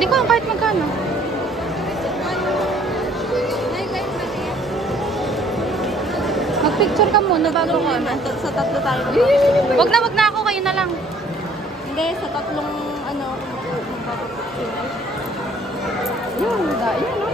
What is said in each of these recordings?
Hindi ko kahit magkano. Mag-picture ka muna bago ko ano. Sa tatlo tayo. Wag na ako, kayo na lang. Hindi, sa tatlong ano, magpapapicture. Yun, yan no?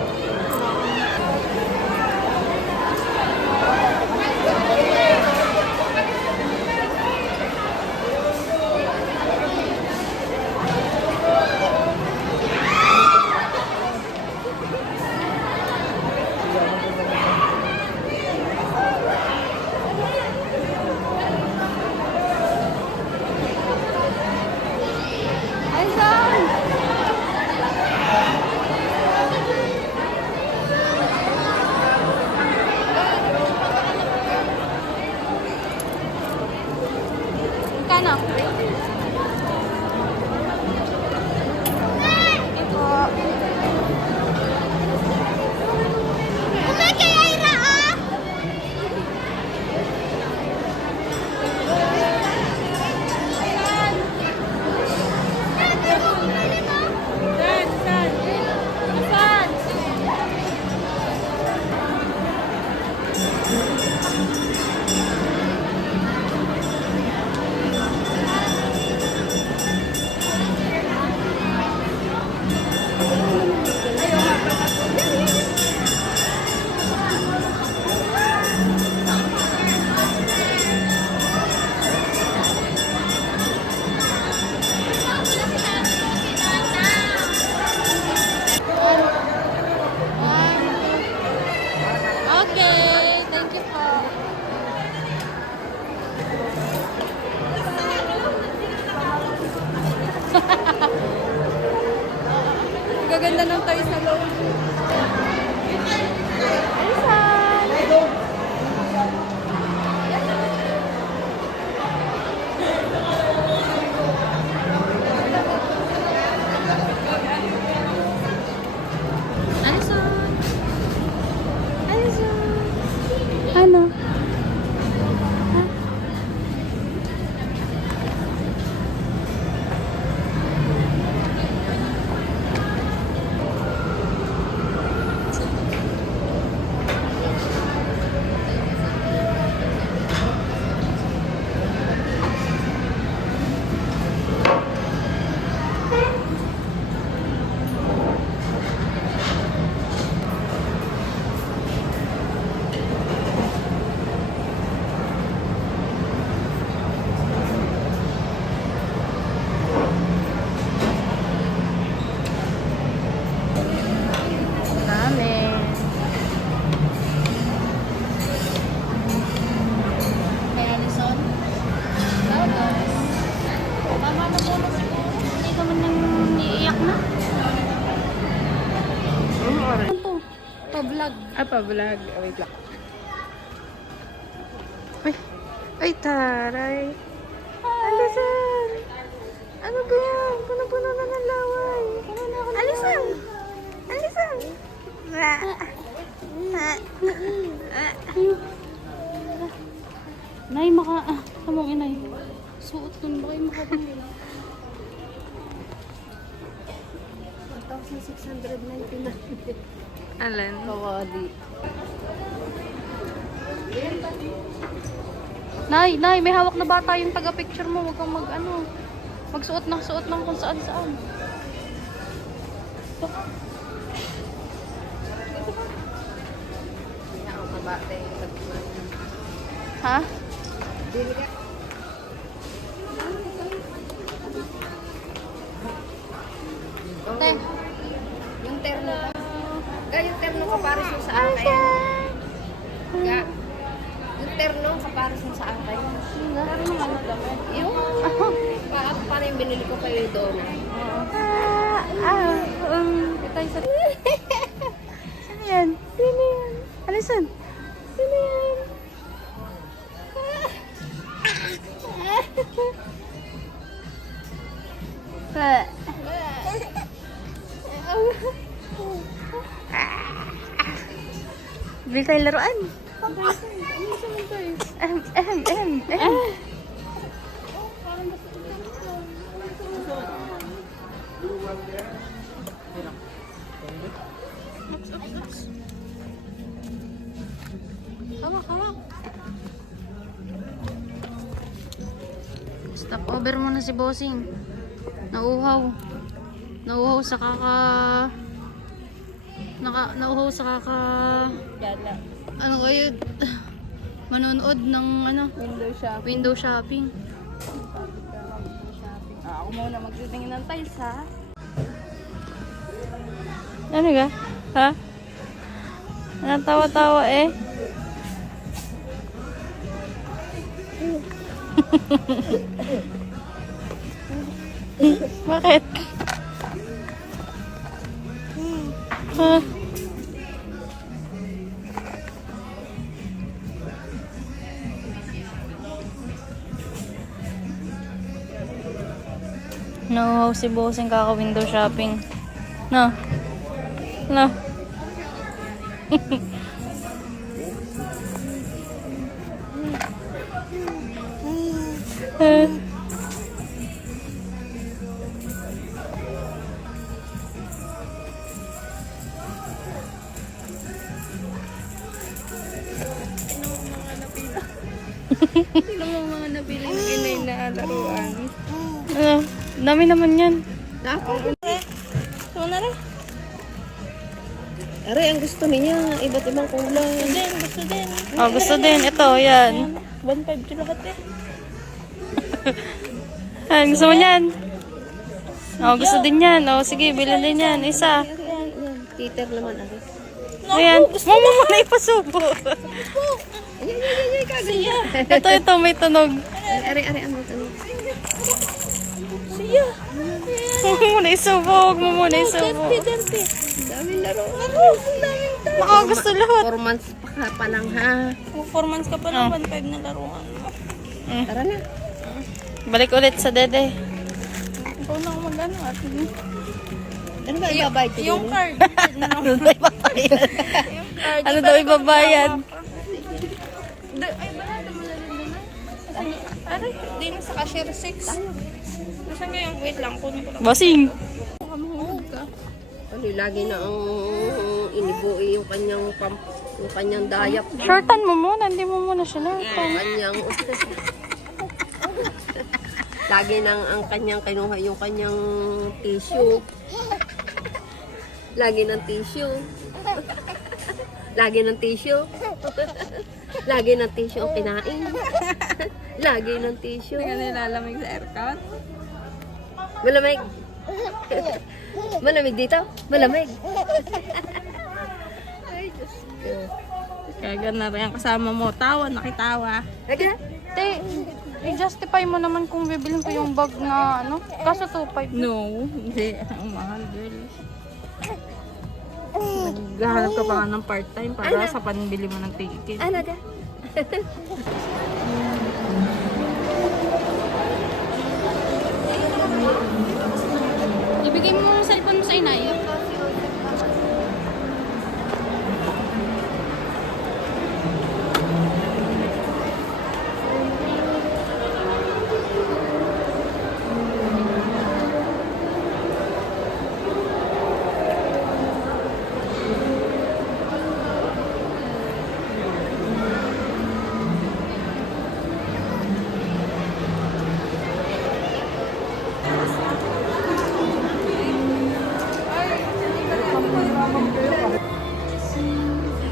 Kano? Ito. Umay kay Ira ah! Saan? Okay, thank you po. Gaganda ng toy sa loob. Alison! Alison! Ano? Ha? Dami. Kay Alison? Tapos, tama na bonus po. Hindi ka man nang iiyak na. Ano to? Pa-vlog. Pa-vlog. Wait lang. Ay, ay taray. Alison! Ano ba yan? Puno-puno na ng laway. Alison! Alison! Nay, kamong inay. Suot dun ba kayo makabili? 1,699. Alin? Kawali. Nay, may hawak na bata yung taga-picture mo. Huwag kang magsuot ng kung saan-saan. Ha? Te, yung terno ka. Yung terno ka para sa akin. Ga. Yung terno ka para sa akin. Meron ng ano damit. Yung paano yung binili ko kayo doon? Ito yung sa... Sino yan? Sino yan? Alison? Sino yan? Bili tayo laruan. Stop over muna si Bossing. Nauuhaw. Nauuhaw sa nauuhaw sa Gala. ano kayo? Manonood ng window shopping. Ako muna magtitingin ng tiles, ha? Ano ka? Ha? Anong tawa-tawa eh? Bakit? Ha? No, si Bossing kaka-window shopping. No. No. Sino mo mga nabili ng inay na laruan? Dami naman yan. Ako. So na rin. Aray, ang gusto niya. Iba't ibang kulay. Gusto din. Oh, gusto din. Ito, yan. 1.5 kilo lahat eh. Yan, gusto mo yan? Oh, gusto din yan. Oh, sige, bilhin din yan. Isa. Titer naman ako. Ayan. Mama mo na ipasubo. Ito, may tunog. Aray, ano ito? Siya. Huwag mo muna isubog. Huwag mo muna isubog. Daming laro. Baka gusto lahat. 4 months pa lang, ha? 4 months ka pa lang. 1.5 na laruan. Tara na. Balik ulit sa dede. Ikaw na ako mag-ano at ano ba ibabayad ko Yung din? card. Ano daw ibabayad? Ay, balado mo na rin doon. Aray, Di na sa cashier 6. Nasaan nga yung wait lang? Kunin ko lang. Bossing. Ano, lagi na ang inibuo yung kanyang dayap. Shortan mo muna. Hindi mo muna siya Yung kanyang lagi nang ang kanyang kinuha yung kanyang tissue. Lagi ng tissue. Lagi ng tissue. Lagi ng tissue ang kinain. Lagi ng tissue. Hindi ka nilalamig sa aircon? Malamig. Malamig dito? Malamig. Ay, Diyos ko. Kaya gana rin ang kasama mo. Tawa, nakitawa. Aga? Te, i-justify mo naman kung bibilin ko yung bag na ano. Kaso 2.5. No, hindi. Ang mahal, girl. Naghahanap ka pa nga ng part-time para sa panbili mo ng ticket. Ano ka? Ibigay mo yung cellphone mo sa inay.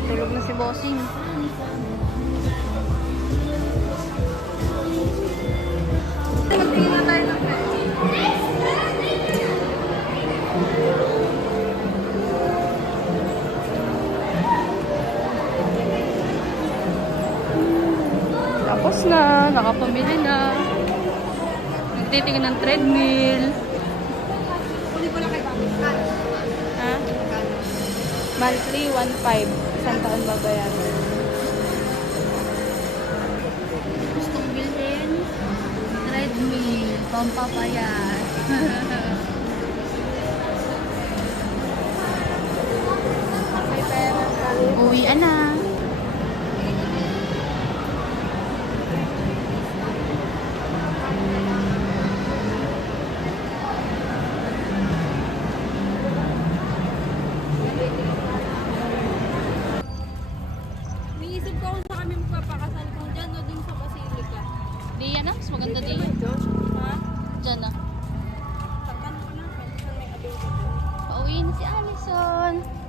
Tulog na si Bossing. Tapos na, nakapamili na. Nagtitingin ng treadmill. Ha? Monthly, 1.5. Isang taon babayaran. Gustong bilhin? Treadmill. Pampapayat. May pera ka. Uwian na. Naisip ko kung sa kami magpapakasal kung dyan o dun sa Basilica. Di yan ah, mas maganda di yan. dyan ah. Takan ko na. Kung may available. Pauwi na si Allison.